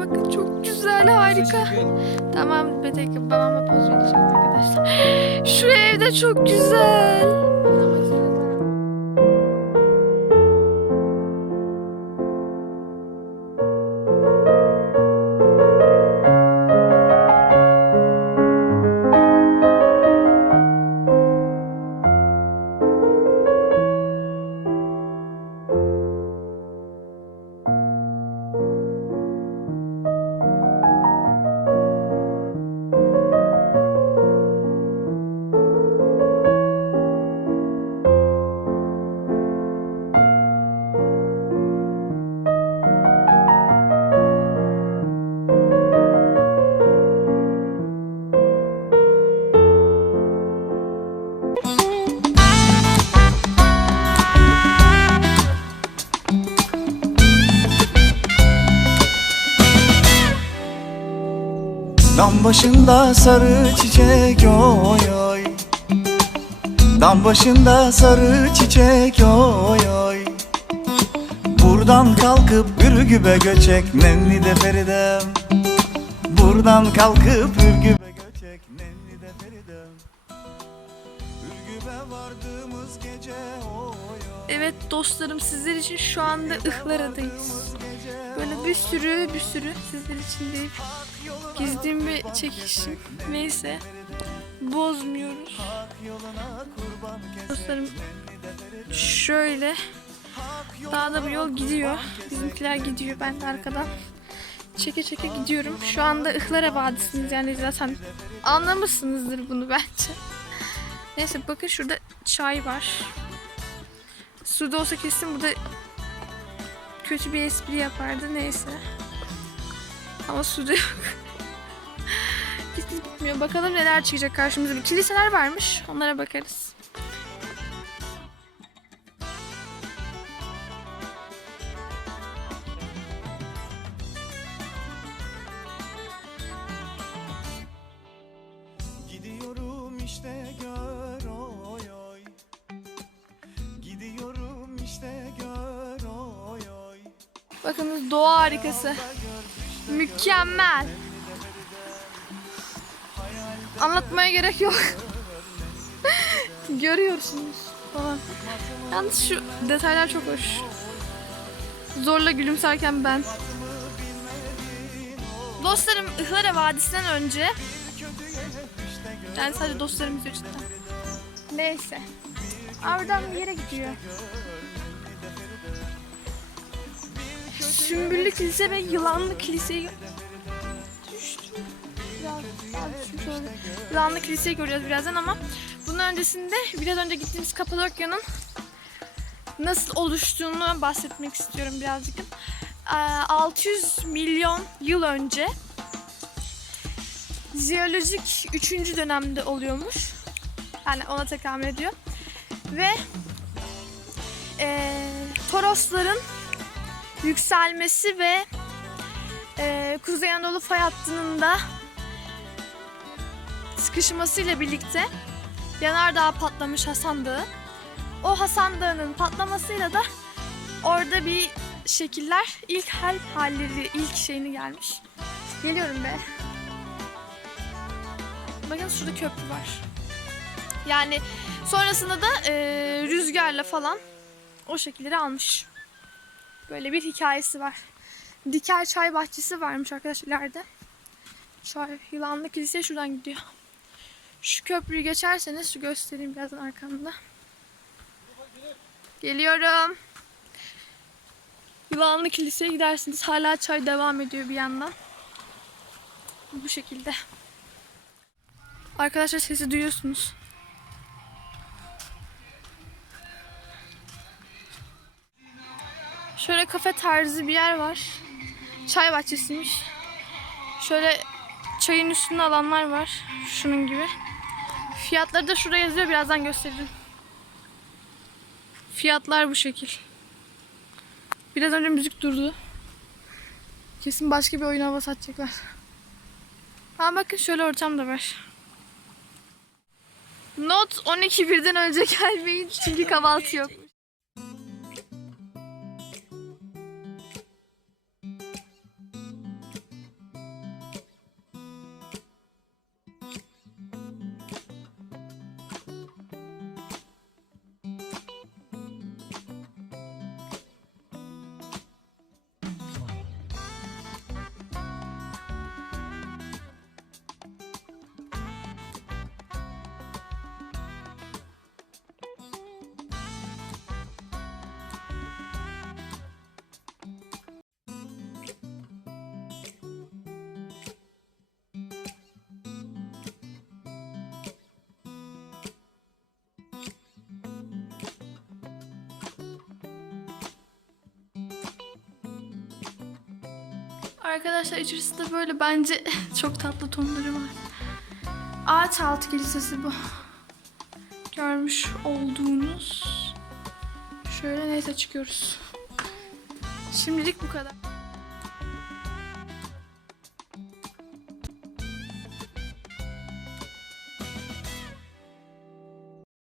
bakın çok güzel harika. Tamam bir dakika babama poz vereceğim arkadaşlar. Şu evde çok güzel. Dam başında sarı çiçek oy oy. Dam başında sarı çiçek oy oy. Buradan kalkıp Ürgüp'e göçek nenni de Feridem. Buradan kalkıp Ürgüp'e göçek nenni de Feridem. Ürgüp'e vardığımız gece oy oy. Evet dostlarım sizler için şu anda Ihlara'dayız. Böyle bir sürü bir sürü sizler için değil. Gizliyim bir çekişim. Neyse. Bozmuyoruz. Dostlarım şöyle daha da bu yol gidiyor. Bizimkiler gidiyor. Ben de arkadan çeke çeke gidiyorum. Şu anda Ihlara Vadisi'niz yani zaten anlamışsınızdır bunu bence. Neyse bakın şurada çay var. Suda olsa kesin burada kötü bir espri yapardı neyse. Ama suda yok. Hiç bitmiyor. Bakalım neler çıkacak karşımıza. Bir kiliseler varmış. Onlara bakarız. Gidiyorum işte gör oy oy Gidiyorum işte gör oy oy Bakınız doğa harikası. Mükemmel. Anlatmaya gerek yok. Görüyorsunuz falan. Yalnız şu detaylar çok hoş. Zorla gülümserken ben. Dostlarım Ihlara Vadisi'nden önce yani sadece dostlarımız yüzünden. Neyse. Oradan bir yere gidiyor. Sümbüllü kilise ve yılanlı kiliseyi Yılanlı kiliseyi göreceğiz birazdan ama bunun öncesinde biraz önce gittiğimiz Kapadokya'nın nasıl oluştuğunu bahsetmek istiyorum birazcık. Ee, 600 milyon yıl önce jeolojik 3. dönemde oluyormuş. Yani ona tekamül ediyor. Ve ee, Torosların yükselmesi ve e, Kuzey Anadolu fay hattının da sıkışmasıyla birlikte yanardağ patlamış Hasan Dağı. O Hasan Dağı'nın patlamasıyla da orada bir şekiller ilk hal halleri ilk şeyini gelmiş. Geliyorum be. Bakın şurada köprü var. Yani sonrasında da e, rüzgarla falan o şekilleri almış. Böyle bir hikayesi var. Diker çay bahçesi varmış arkadaşlar ileride. Çay, yılanlı kilise şuradan gidiyor. Şu köprüyü geçerseniz şu göstereyim birazdan arkamda. Geliyorum. Yılanlı kiliseye gidersiniz. Hala çay devam ediyor bir yandan. Bu şekilde. Arkadaşlar sesi duyuyorsunuz. Şöyle kafe tarzı bir yer var. Çay bahçesiymiş. Şöyle çayın üstüne alanlar var. Şunun gibi. Fiyatları da şurada yazıyor. Birazdan gösteririm. Fiyatlar bu şekil. Biraz önce müzik durdu. Kesin başka bir oyun hava satacaklar. Ha bakın şöyle ortam da var. Not 12 birden önce gelmeyin çünkü kahvaltı yok. Arkadaşlar içerisi de böyle bence çok tatlı tonları var. Ağaç altı kilisesi bu. Görmüş olduğunuz. Şöyle neyse çıkıyoruz. Şimdilik bu kadar.